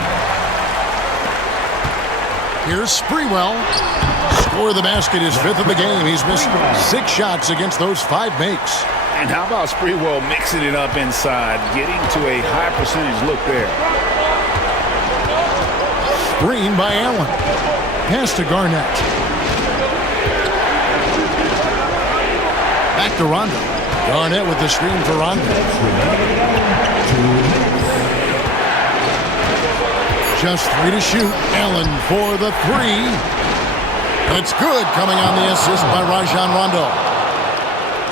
Here's Sprewell. Score the basket, his 5th of the game. He's missed 6 shots against those 5 makes. And how about Sprewell mixing it up inside, getting to a high percentage look there. Screen by Allen. Pass to Garnett. Back to Rondo. Garnett with the screen for Rondo. Just 3 to shoot. Allen for the 3. It's good, coming on the assist by Rajon Rondo.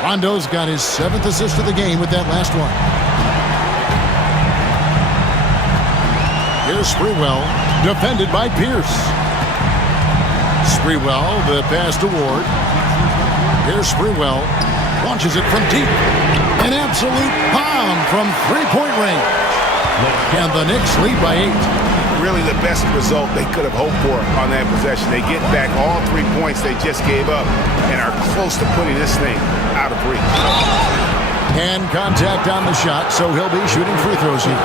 Rondo's got his 7th assist of the game with that last one. Here's Sprewell, defended by Pierce. Sprewell, the pass to Ward. Here's Sprewell, launches it from deep. An absolute bomb from 3-point range. And the Knicks lead by 8. Really the best result they could have hoped for on that possession. They get back all 3 points they just gave up and are close to putting this thing out of reach. And contact on the shot, so he'll be shooting free throws here.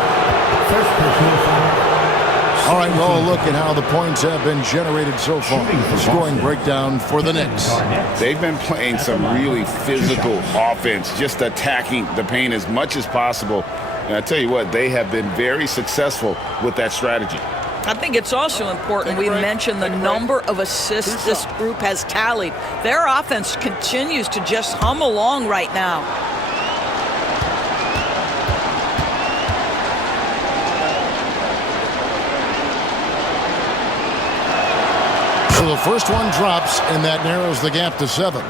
All right, well, look at how the points have been generated so far. Scoring breakdown for the Knicks. They've been playing some really physical offense, just attacking the paint as much as possible. And I tell you what, they have been very successful with that strategy. I think it's also important we mention the number of assists this group has tallied. Their offense continues to just hum along right now. So the first one drops, and that narrows the gap to 7.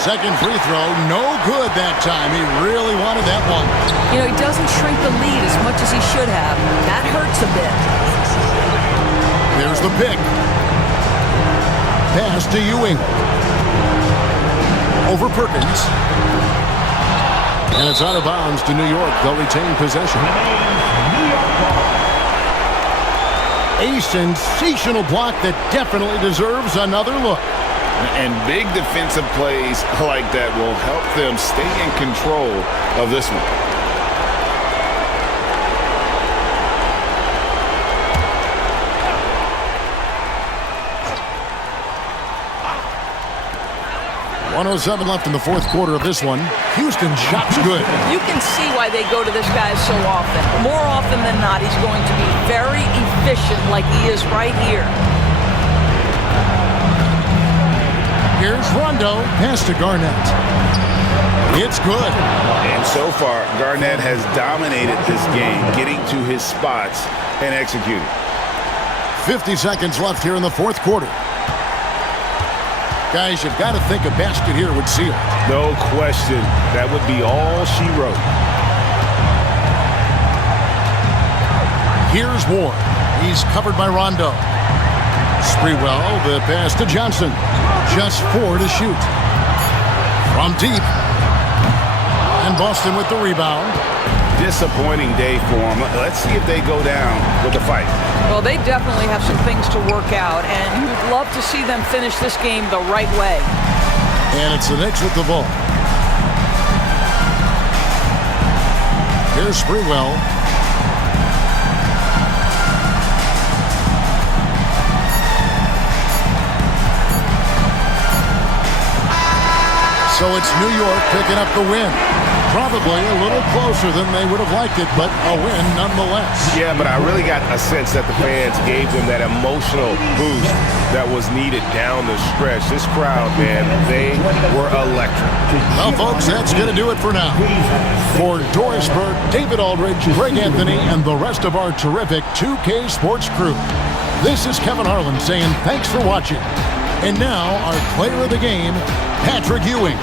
Second free throw, no good that time. He really wanted that one. You know, he doesn't shrink the lead as much as he should have. That hurts a bit. There's the pick. Pass to Ewing. Over Perkins. And it's out of bounds to New York. They'll retain possession. A sensational block that definitely deserves another look. And big defensive plays like that will help them stay in control of this one. .107 left in the fourth quarter of this one. Houston shot's good. You can see why they go to this guy so often. More often than not, he's going to be very efficient like he is right here. Here's Rondo, pass to Garnett. It's good. And so far, Garnett has dominated this game, getting to his spots and executing. 50 seconds left here in the fourth quarter. Guys, you've got to think a basket here would seal it. No question. That would be all she wrote. Here's Ward. He's covered by Rondo. Sprewell, the pass to Johnson. Just 4 to shoot. From deep. And Boston with the rebound. Disappointing day for them. Let's see if they go down with the fight. Well, they definitely have some things to work out, and you'd love to see them finish this game the right way. And it's the Knicks with the ball. Here's Sprewell. So it's New York picking up the win. Probably a little closer than they would have liked it, but a win nonetheless. Yeah, but I really got a sense that the fans gave them that emotional boost that was needed down the stretch. This crowd, man, they were electric. Well, folks, that's going to do it for now. For Doris Burke, David Aldridge, Greg Anthony, and the rest of our terrific 2K Sports crew, this is Kevin Harlan saying thanks for watching. And now, our player of the game, Patrick Ewing.